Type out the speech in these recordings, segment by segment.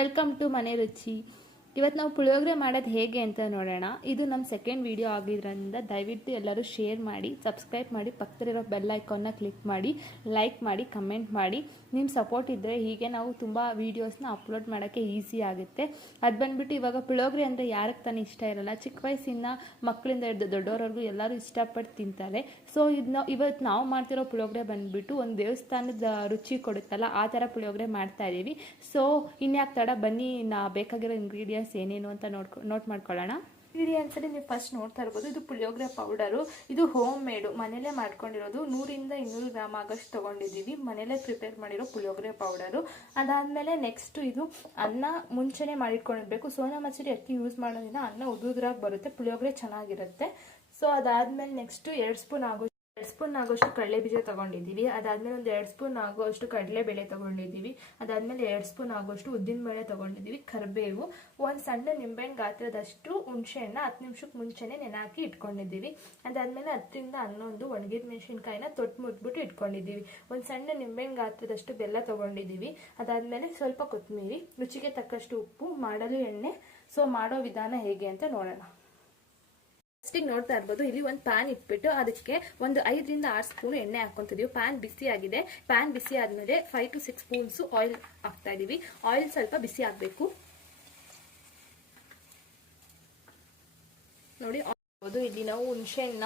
Welcome to ಮನೆ ರುಚಿ. ಇವತ್ತು ನಾವು ಪುಳಿಯೋಗರೆ ಮಾಡೋದು ಹೇಗೆ ಅಂತ ನೋಡೋಣ. ಇದು ನಮ್ಮ ಸೆಕೆಂಡ್ ವಿಡಿಯೋ ಆಗಿದ್ದರಿಂದ ದಯವಿಟ್ಟು ಎಲ್ಲರೂ ಶೇರ್ ಮಾಡಿ, ಸಬ್ಸ್ಕ್ರೈಬ್ ಮಾಡಿ, ಪಕ್ಕದಲ್ಲಿರೋ ಬೆಲ್ ಐಕಾನ್ನ ಕ್ಲಿಕ್ ಮಾಡಿ, ಲೈಕ್ ಮಾಡಿ, ಕಮೆಂಟ್ ಮಾಡಿ. ನಿಮ್ಮ ಸಪೋರ್ಟ್ ಇದ್ದರೆ ಹೀಗೆ ನಾವು ತುಂಬ ವೀಡಿಯೋಸ್ನ ಅಪ್ಲೋಡ್ ಮಾಡೋಕ್ಕೆ ಈಸಿ ಆಗುತ್ತೆ. ಅದು ಬಂದುಬಿಟ್ಟು ಇವಾಗ ಪುಳಿಯೋಗರೆ ಅಂದರೆ ಯಾರಿಗೆ ತಾನೇ ಇಷ್ಟ ಇರಲ್ಲ. ಚಿಕ್ಕ ವಯಸ್ಸಿನ ಮಕ್ಕಳಿಂದ ಹಿಡಿದು ದೊಡ್ಡವರವರೆಗೂ ಎಲ್ಲರೂ ಇಷ್ಟಪಟ್ಟು ತಿಂತಾರೆ. ಸೊ ಇವತ್ತು ನಾವು ಮಾಡ್ತಿರೋ ಪುಳಿಯೋಗರೆ ಬಂದುಬಿಟ್ಟು ಒಂದು ದೇವಸ್ಥಾನದ ರುಚಿ ಕೊಡುತ್ತಲ್ಲ, ಆ ಥರ ಪುಳಿಯೋಗರೆ ಮಾಡ್ತಾಯಿದ್ದೀವಿ. ಸೊ ಇನ್ಯಾಕೆ ತಡ, ಬನ್ನಿ ಬೇಕಾಗಿರೋ ಇಂಗ್ರೀಡಿಯೆಂಟ್ಸ್ ಏನೇನು ಅಂತ ನೋಟ್ ಮಾಡ್ಕೊಳ್ಳೋಣ. ಇಂಗ್ರೀಡಿಯೆಂಟ್ಸಲ್ಲಿ ನೀವು ಫಸ್ಟ್ ನೋಡ್ತಾ ಇರ್ಬೋದು, ಇದು ಪುಳಿಯೋಗರೆ ಪೌಡರು. ಇದು ಹೋಮ್ ಮೇಡು, ಮನೇಲೇ ಮಾಡ್ಕೊಂಡಿರೋದು. 100-200 ಗ್ರಾಮ್ ಆಗೋಷ್ಟು ತೊಗೊಂಡಿದ್ದೀವಿ, ಮನೇಲೇ ಪ್ರಿಪೇರ್ ಮಾಡಿರೋ ಪುಳಿಯೋಗರೆ ಪೌಡರು. ಅದಾದಮೇಲೆ ನೆಕ್ಸ್ಟು ಇದು ಅನ್ನ ಮುಂಚೆನೇ ಮಾಡಿಟ್ಕೊಂಡಿರ್ಬೇಕು. ಸೋನಾ ಮಸೂರಿ ಅಕ್ಕಿ ಯೂಸ್ ಮಾಡೋದ್ರಿಂದ ಅನ್ನ ಉದುರಾಗಿ ಬರುತ್ತೆ, ಪುಳಿಯೋಗರೆ ಚೆನ್ನಾಗಿರುತ್ತೆ. ಸೊ ಅದಾದಮೇಲೆ ನೆಕ್ಸ್ಟು 2 ಸ್ಪೂನ್ ಆಗೋಷ್ಟು ಕಡಲೆ ಬೀಜ ತೊಗೊಂಡಿದ್ದೀವಿ. ಅದಾದಮೇಲೆ ಒಂದು 2 ಸ್ಪೂನ್ ಆಗೋಷ್ಟು ಕಡಲೆಬೇಳೆ ತೊಗೊಂಡಿದ್ದೀವಿ. ಅದಾದಮೇಲೆ 2 ಸ್ಪೂನ್ ಆಗೋಷ್ಟು ಉದ್ದಿನಬೇಳೆ ತೊಗೊಂಡಿದ್ದೀವಿ. ಕರಿಬೇವು, ಒಂದು ಸಣ್ಣ ನಿಂಬೆಹಣ್ಣು ಗಾತ್ರದಷ್ಟು ಹುಣಸೆಹಣ್ಣು 10 ನಿಮಿಷಕ್ಕೆ ಮುಂಚೆನೇ ನೆನೆಹಾಕಿ ಇಟ್ಕೊಂಡಿದ್ದೀವಿ. ಅದಾದಮೇಲೆ 10-11 ಒಣಗಿದ ಮೆಣಸಿನ್ಕಾಯಿನ ತೊಟ್ಟು ಮುಟ್ಬಿಟ್ಟು ಇಟ್ಕೊಂಡಿದ್ದೀವಿ. ಒಂದು ಸಣ್ಣ ನಿಂಬೆಹಣ್ಣು ಗಾತ್ರದಷ್ಟು ಬೆಲ್ಲ ತೊಗೊಂಡಿದ್ದೀವಿ. ಅದಾದಮೇಲೆ ಸ್ವಲ್ಪ ಕೊತ್ತಂಬರಿ, ರುಚಿಗೆ ತಕ್ಕಷ್ಟು ಉಪ್ಪು, ಮಾಡಲು ಎಣ್ಣೆ. ಸೊ ಮಾಡೋ ವಿಧಾನ ಹೇಗೆ ಅಂತ ನೋಡೋಣ. ಫಸ್ಟಿಗೆ ನೋಡ್ತಾ ಇರ್ಬೋದು, ಇಲ್ಲಿ ಒಂದು ಪ್ಯಾನ್ ಇಟ್ಬಿಟ್ಟು ಅದಕ್ಕೆ ಒಂದು 5-6 ಸ್ಪೂನ್ ಎಣ್ಣೆ ಹಾಕ್ಕೊಂತಿದ್ದೀವಿ. ಪ್ಯಾನ್ ಬಿಸಿ ಆಗಿದೆ. ಪ್ಯಾನ್ ಬಿಸಿ ಆದಮೇಲೆ 5-6 ಸ್ಪೂನ್ಸು ಆಯಿಲ್ ಹಾಕ್ತಾ ಇದ್ದೀವಿ. ಆಯಿಲ್ ಸ್ವಲ್ಪ ಬಿಸಿ ಆಗಬೇಕು ನೋಡಿ. ಇಲ್ಲಿ ನಾವು ಹುಣಸೆಹಣ್ಣ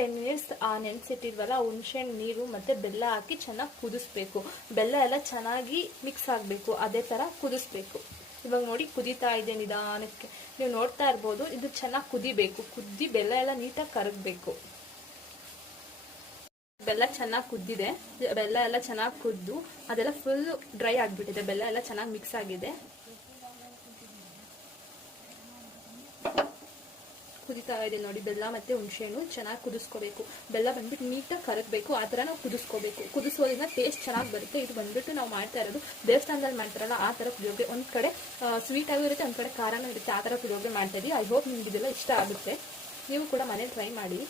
10 ಮಿನಿಟ್ಸ್ ನೆನೆಸಿಟ್ಟಿದ್ವಲ್ಲ, ಹುಣಸೆಹಣ್ಣು ನೀರು ಮತ್ತು ಬೆಲ್ಲ ಹಾಕಿ ಚೆನ್ನಾಗಿ ಕುದಿಸ್ಬೇಕು. ಬೆಲ್ಲ ಎಲ್ಲ ಚೆನ್ನಾಗಿ ಮಿಕ್ಸ್ ಆಗಬೇಕು, ಅದೇ ಥರ ಕುದಿಸ್ಬೇಕು. ಇವಾಗ ನೋಡಿ ಕುದೀತಾ ಇದೆ ನಿಧಾನಕ್ಕೆ, ನೀವು ನೋಡ್ತಾ ಇರ್ಬೋದು. ಇದು ಚೆನ್ನಾಗಿ ಕುದಿಬೇಕು, ಕುದ್ದಿ ಬೆಲ್ಲ ಎಲ್ಲ ನೀಟಾಗಿ ಕರಗಬೇಕು. ಬೆಲ್ಲ ಚೆನ್ನಾಗಿ ಕುದ್ದಿದೆ, ಬೆಲ್ಲ ಎಲ್ಲ ಚೆನ್ನಾಗಿ ಕುದ್ದು ಅದೆಲ್ಲ ಫುಲ್ ಡ್ರೈ ಆಗಿಬಿಟ್ಟಿದೆ. ಬೆಲ್ಲ ಎಲ್ಲ ಚೆನ್ನಾಗಿ ಮಿಕ್ಸ್ ಆಗಿದೆ. ಕುದಿತಾ ಇದೆ ನೋಡಿ, ಬೆಲ್ಲ ಮತ್ತು ಹುಣಸೆಹಣ್ಣು ಚೆನ್ನಾಗಿ ಕುದಿಸ್ಕೋಬೇಕು. ಬೆಲ್ಲ ಬಂದ್ಬಿಟ್ಟು ನೀಟಾಗಿ ಕರಗಬೇಕು, ಆ ಥರ ನಾವು ಕುದಿಸ್ಕೋಬೇಕು. ಕುದಿಸೋದ್ರಿಂದ ಟೇಸ್ಟ್ ಚೆನ್ನಾಗಿ ಬರುತ್ತೆ. ಇದು ಬಂದ್ಬಿಟ್ಟು ನಾವು ಮಾಡ್ತಾ ಇರೋದು ದೇವಸ್ಥಾನದಲ್ಲಿ ಮಾಡ್ತಾರಲ್ಲ ಆ ಥರ ಪುಳಿಯೋಗರೆ. ಒಂದು ಕಡೆ ಸ್ವೀಟ್ ಆಗೂ ಇರುತ್ತೆ, ಒಂದು ಕಡೆ ಖಾರನೂ ಇರುತ್ತೆ. ಆ ಥರ ಪುಳಿಯೋಗರೆ ಮಾಡ್ತಾ ಇದ್ದೀವಿ. ಐ ಹೋಪ್ ನಿಮ್ಗೆ ಇದೆಲ್ಲ ಇಷ್ಟ ಆಗುತ್ತೆ. ನೀವು ಕೂಡ ಮನೇಲಿ ಟ್ರೈ ಮಾಡಿ.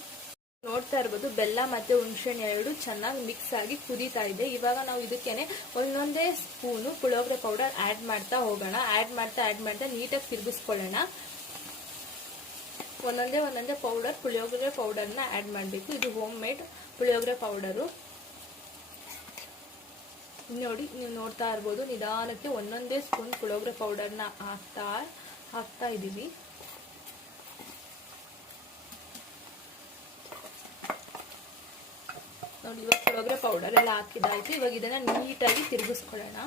ನೋಡ್ತಾ ಇರ್ಬೋದು, ಬೆಲ್ಲ ಮತ್ತು ಹುಣಸೆಹಣ್ಣು ಎರಡು ಚೆನ್ನಾಗಿ ಮಿಕ್ಸ್ ಆಗಿ ಕುದೀತಾ ಇದೆ. ಇವಾಗ ನಾವು ಇದಕ್ಕೇನೆ ಒಂದೊಂದೇ ಸ್ಪೂನು ಪುಳಿಯೋಗರೆ ಪೌಡರ್ ಆ್ಯಡ್ ಮಾಡ್ತಾ ಹೋಗೋಣ. ಆ್ಯಡ್ ಮಾಡ್ತಾ ನೀಟಾಗಿ ತಿರುಗಿಸ್ಕೊಳ್ಳೋಣ. ಒಂದೊಂದೇ ಪುಳಿಯೋಗರೆ ಪೌಡರ್ನ ಆ್ಯಡ್ ಮಾಡಬೇಕು. ಇದು ಹೋಮ್ ಮೇಡ್ ಪುಳಿಯೋಗರೆ ಪೌಡರು ನೋಡಿ. ನೀವು ನೋಡ್ತಾ ಇರ್ಬೋದು, ನಿಧಾನಕ್ಕೆ ಒಂದೊಂದೇ ಸ್ಪೂನ್ ಪುಳಿಯೋಗರೆ ಪೌಡರ್ನ ಹಾಕ್ತಾ ಇದ್ದೀವಿ. ನೋಡಿ, ಇವಾಗ ಪುಳಿಯೋಗರೆ ಪೌಡರ್ ಎಲ್ಲ ಹಾಕಿದಾಯ್ತು. ಇವಾಗ ಇದನ್ನ ನೀಟಾಗಿ ತಿರುಗಿಸ್ಕೊಳ್ಳೋಣ.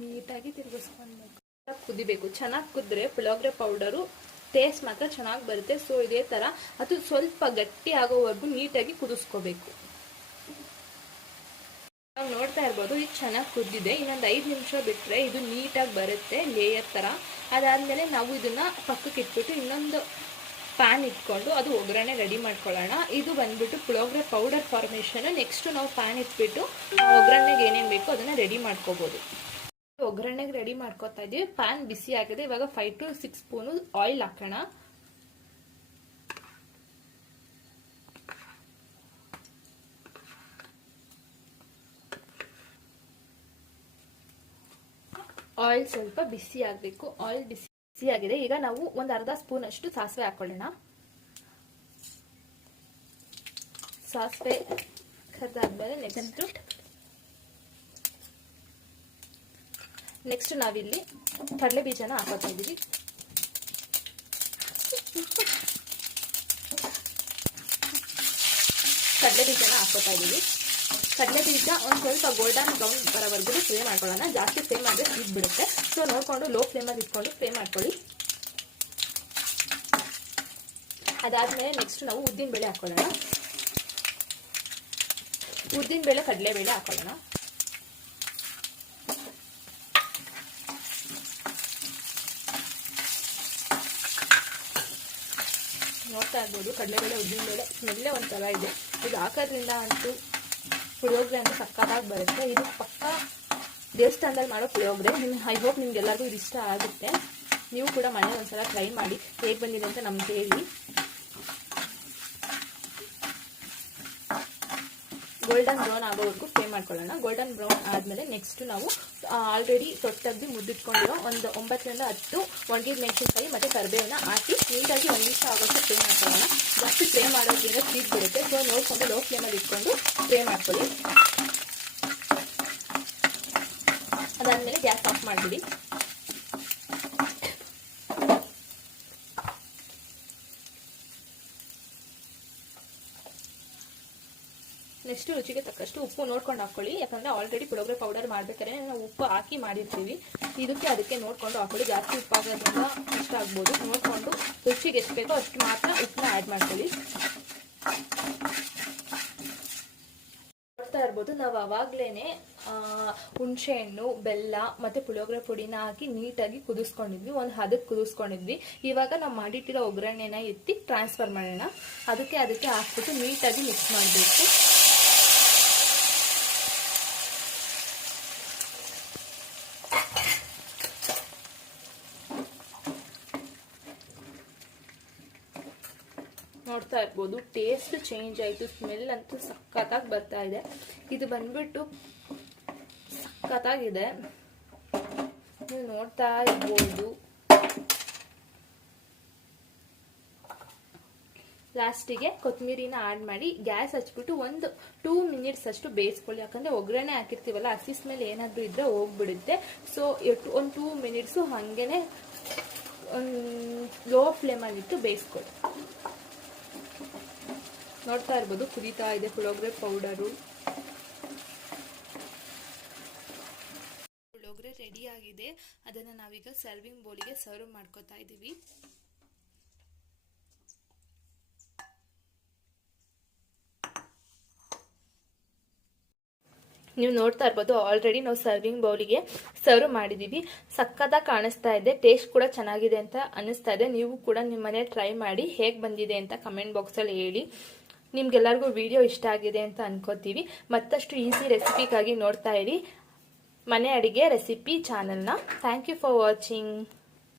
ನೀಟಾಗಿ ತಿರುಗಿಸ್ಕೊಳ್ಬೇಕು. ಕುದಿಬೇಕು, ಚೆನ್ನಾಗಿ ಕುದ್ರೆ ಪುಳಿಯೋಗರೆ ಪೌಡರು ಟೇಸ್ಟ್ ಮಾತ್ರ ಚೆನ್ನಾಗಿ ಬರುತ್ತೆ. ಸೊ ಇದೇ ತರ ಅದು ಸ್ವಲ್ಪ ಗಟ್ಟಿ ಆಗೋವರೆಗೂ ನೀಟಾಗಿ ಕುದಿಸ್ಕೋಬೇಕು. ನಾವು ನೋಡ್ತಾ ಇರ್ಬೋದು, ಇದು ಚೆನ್ನಾಗಿ ಕುದ್ದಿದೆ. ಇನ್ನೊಂದು 5 ನಿಮಿಷ ಬಿಟ್ಟರೆ ಇದು ನೀಟಾಗಿ ಬರುತ್ತೆ, ಲೇಯರ್ ತರ. ಅದಾದ್ಮೇಲೆ ನಾವು ಇದನ್ನ ಪಕ್ಕಕ್ಕೆ ಇಟ್ಬಿಟ್ಟು ಇನ್ನೊಂದು ಪ್ಯಾನ್ ಇಟ್ಕೊಂಡು ಅದು ಒಗ್ಗರಣೆ ರೆಡಿ ಮಾಡ್ಕೊಳ್ಳೋಣ. ಇದು ಬಂದ್ಬಿಟ್ಟು ಪುಳಿಯೋಗರೆ ಪೌಡರ್ ಫಾರ್ಮೇಷನ್. ನೆಕ್ಸ್ಟ್ ನಾವು ಪ್ಯಾನ್ ಇಟ್ಬಿಟ್ಟು ಒಗ್ಗರಣೆಗೆ ಏನೇನು ಬೇಕೋ ಅದನ್ನ ರೆಡಿ ಮಾಡ್ಕೋಬಹುದು. ಒಗ್ಗರಣೆಗೆ ರೆಡಿ ಮಾಡ್ಕೋತಾ ಇದೀವಿ. ಪ್ಯಾನ್ ಬಿಸಿ ಆಗಿದೆ. ಇವಾಗ 5-6 ಸ್ಪೂನು ಆಯಿಲ್ ಹಾಕೋಣ. ಆಯಿಲ್ ಸ್ವಲ್ಪ ಬಿಸಿ ಆಗಬೇಕು. ಆಯಿಲ್ ಬಿಸಿ ಆಗಿದೆ. ಈಗ ನಾವು ಒಂದು ಅರ್ಧ ಸ್ಪೂನ್ ಅಷ್ಟು ಸಾಸಿವೆ ಹಾಕೊಳ್ಳೋಣ. ಸಾಸಿವೆ ಕರಿದಾದ್ಮೇಲೆ ನೆಕ್ಸ್ಟ್ ನಾವಿಲ್ಲಿ ಕಡಲೆ ಬೀಜನ ಹಾಕೋತಾ ಇದ್ದೀವಿ. ಕಡಲೆ ಬೀಜ ಒಂದು ಸ್ವಲ್ಪ ಗೋಲ್ಡನ್ ಬ್ರೌನ್ ಬರೋವರೆಗೂ ಫ್ರೈ ಮಾಡ್ಕೊಳ್ಳೋಣ. ಜಾಸ್ತಿ ಫ್ರೈ ಮಾಡಿದ್ರೆ ಸ್ವೀಟ್ ಬಿಡುತ್ತೆ. ಸೊ ನೋಡಿಕೊಂಡು ಲೋ ಫ್ಲೇಮಲ್ಲಿ ಇಟ್ಕೊಂಡು ಫ್ರೈ ಮಾಡ್ಕೊಳ್ಳಿ. ಅದಾದಮೇಲೆ ನೆಕ್ಸ್ಟ್ ನಾವು ಉದ್ದಿನಬೇಳೆ ಹಾಕೊಳ್ಳೋಣ. ಉದ್ದಿನಬೇಳೆ ಕಡಲೆಬೇಳೆ ಹಾಕೊಳ್ಳೋಣ. ನೋಡ್ತಾ ಇರ್ಬೋದು, ಕಡಲೆಬೇಳೆ ಉದ್ದಿನಬೇಳೆ ಸ್ಮೆಲ್ಲೇ ಒಂಥರ ಇದೆ. ಇದು ಹಾಕೋದ್ರಿಂದ ಅಂತೂ ಪುಳಿಯೋಗರೆ ಅಂತ ಸಕ್ಕತ್ತಾಗಿ ಬರುತ್ತೆ. ಇದು ಪಕ್ಕ ದೇವಸ್ಥಾನದಲ್ಲಿ ಮಾಡೋ ಪುಳಿಯೋಗರೆ. ಐ ಹೋಪ್ ನಿಮ್ಗೆಲ್ಲರಿಗೂ ಇದು ಇಷ್ಟ ಆಗುತ್ತೆ. ನೀವು ಕೂಡ ಮನೇಲಿ ಒಂದ್ಸಲ ಟ್ರೈ ಮಾಡಿ ಹೇಗೆ ಬಂದಿದೆ ಅಂತ ನಮ್ಗೆ ಹೇಳಿ. ಗೋಲ್ಡನ್ ಬ್ರೌನ್ ಆಗೋವರೆಗೂ ಫ್ರೈ ಮಾಡ್ಕೊಳ್ಳೋಣ. ಗೋಲ್ಡನ್ ಬ್ರೌನ್ ಆದಮೇಲೆ ನೆಕ್ಸ್ಟ್ ನಾವು ಆಲ್ರೆಡಿ ತೊಟ್ಟದ್ದು ಮುದ್ದಿಟ್ಕೊಂಡಿರೋ ಒಂದು 9ರಿಂದ 10 ಒಣಗಿದ ಮೆಣಸಿನಕಾಯಿ ಮತ್ತು ಕರಿಬೇವನ್ನ ಹಾಕಿ ನೀಟಾಗಿ 1 ನಿಮಿಷ ಆಗೋಷ್ಟು ಫ್ರೈ ಮಾಡ್ಕೊಳ್ಳೋಣ. ಜಾಸ್ತಿ ಫ್ರೈ ಮಾಡೋದ್ರಿಂದ ಸ್ವೀಟ್ ಬರುತ್ತೆ. ಸೊ ನೋಡ್ಕೊಂಡು ಲೋ ಫ್ಲೇಮಲ್ಲಿ ಇಟ್ಕೊಂಡು ಫ್ರೈ ಮಾಡ್ಕೊಳ್ಳಿ. ಅದಾದಮೇಲೆ ಗ್ಯಾಸ್ ಆಫ್ ಮಾಡಿಬಿಡಿ. ನೆಕ್ಸ್ಟ್ ರುಚಿಗೆ ತಕ್ಕಷ್ಟು ಉಪ್ಪು ನೋಡ್ಕೊಂಡು ಹಾಕೊಳ್ಳಿ. ಯಾಕಂದರೆ ಆಲ್ರೆಡಿ ಪುಳಿಯೋಗರೆ ಪೌಡರ್ ಮಾಡ್ಬೇಕಾದ್ರೆ ನಾವು ಉಪ್ಪು ಹಾಕಿ ಮಾಡಿರ್ತೀವಿ. ಅದಕ್ಕೆ ನೋಡ್ಕೊಂಡು ಹಾಕೊಳ್ಳಿ. ಜಾಸ್ತಿ ಉಪ್ಪು ಆಗೋದ್ರಿಂದ ಇಷ್ಟ ಆಗ್ಬೋದು. ನೋಡಿಕೊಂಡು ರುಚಿಗೆ ಎಷ್ಟು ಬೇಕೋ ಅಷ್ಟು ಮಾತ್ರ ಉಪ್ಪನ್ನ ಆ್ಯಡ್ ಮಾಡ್ಕೊಳ್ಳಿ. ನೋಡ್ತಾ ಇರ್ಬೋದು, ನಾವು ಅವಾಗಲೇ ಹುಣಸೆಹಣ್ಣು, ಬೆಲ್ಲ ಮತ್ತು ಪುಳಿಯೋಗರೆ ಪುಡಿನ ಹಾಕಿ ನೀಟಾಗಿ ಕುದಿಸ್ಕೊಂಡಿದ್ವಿ. ಒಂದು ಹದಕ್ಕೆ ಕುದಿಸ್ಕೊಂಡಿದ್ವಿ. ಇವಾಗ ನಾವು ಮಾಡಿಟ್ಟಿರೋ ಒಗ್ಗರಣೆನ ಎತ್ತಿ ಟ್ರಾನ್ಸ್ಫರ್ ಮಾಡೋಣ. ಅದಕ್ಕೆ ಹಾಕ್ಬಿಟ್ಟು ನೀಟಾಗಿ ಮಿಕ್ಸ್ ಮಾಡಬೇಕು. ನೋಡ್ತಾ ಇರ್ಬೋದು, ಟೇಸ್ಟ್ ಚೇಂಜ್ ಆಯಿತು. ಸ್ಮೆಲ್ ಅಂತೂ ಸಖತ್ತಾಗಿ ಬರ್ತಾ ಇದೆ. ಇದು ಬಂದ್ಬಿಟ್ಟು ಸಖತ್ತಾಗಿದೆ, ನೀವು ನೋಡ್ತಾ ಇರ್ಬೋದು. ಲಾಸ್ಟಿಗೆ ಕೊತ್ತಂಬರಿನ ಆಡ್ ಮಾಡಿ ಗ್ಯಾಸ್ ಹಚ್ಬಿಟ್ಟು ಒಂದು 2 ಮಿನಿಟ್ಸ್ ಅಷ್ಟು ಬೇಯಿಸ್ಕೊಳ್ಳಿ. ಯಾಕಂದರೆ ಒಗ್ಗರಣೆ ಹಾಕಿರ್ತೀವಲ್ಲ, ಹಸಿ ಸ್ಮೆಲ್ ಏನಾದರೂ ಇದ್ದರೆ ಹೋಗ್ಬಿಡುತ್ತೆ. ಸೊ ಒಂದು 2 ಮಿನಿಟ್ಸು ಹಾಗೇನೆ ಲೋ ಫ್ಲೇಮಲ್ಲಿಟ್ಟು ಬೇಯಿಸ್ಕೊಳ್ಳಿ. ನೋಡ್ತಾ ಇರ್ಬೋದು, ಕುದೀತಾ ಇದೆ ಪುಳಿಯೋಗರೆ ಪೌಡರು. ಪುಳಿಯೋಗರೆ ರೆಡಿ ಆಗಿದೆ. ಅದನ್ನು ನಾವೀಗ ಸರ್ವಿಂಗ್ ಬೌಲಿಗೆ ಸರ್ವ್ ಮಾಡ್ಕೊತಾ ಇದ್ದೀವಿ. ನೀವು ನೋಡ್ತಾ ಇರ್ಬೋದು, ಆಲ್ರೆಡಿ ನಾವು ಸರ್ವಿಂಗ್ ಬೌಲಿಗೆ ಸರ್ವ್ ಮಾಡಿದ್ದೀವಿ. ಸಕ್ಕತ್ತಾಗಿ ಕಾಣಿಸ್ತಾ ಇದೆ. ಟೇಸ್ಟ್ ಕೂಡ ಚೆನ್ನಾಗಿದೆ ಅಂತ ಅನ್ನಿಸ್ತಾ ಇದೆ. ನೀವು ಕೂಡ ನಿಮ್ಮ ಮನೆ ಟ್ರೈ ಮಾಡಿ ಹೇಗೆ ಬಂದಿದೆ ಅಂತ ಕಮೆಂಟ್ ಬಾಕ್ಸಲ್ಲಿ ಹೇಳಿ. ನಿಮ್ಗೆಲ್ಲರಿಗೂ ವಿಡಿಯೋ ಇಷ್ಟ ಆಗಿದೆ ಅಂತ ಅನ್ಕೋತೀವಿ. ಮತ್ತಷ್ಟು ಈಸಿ ರೆಸಿಪಿಗಾಗಿ ನೋಡ್ತಾ ಇರಿ ಮನೆ ಅಡಿಗೆ ರೆಸಿಪಿ ಚಾನಲ್ನ. Thank you for watching.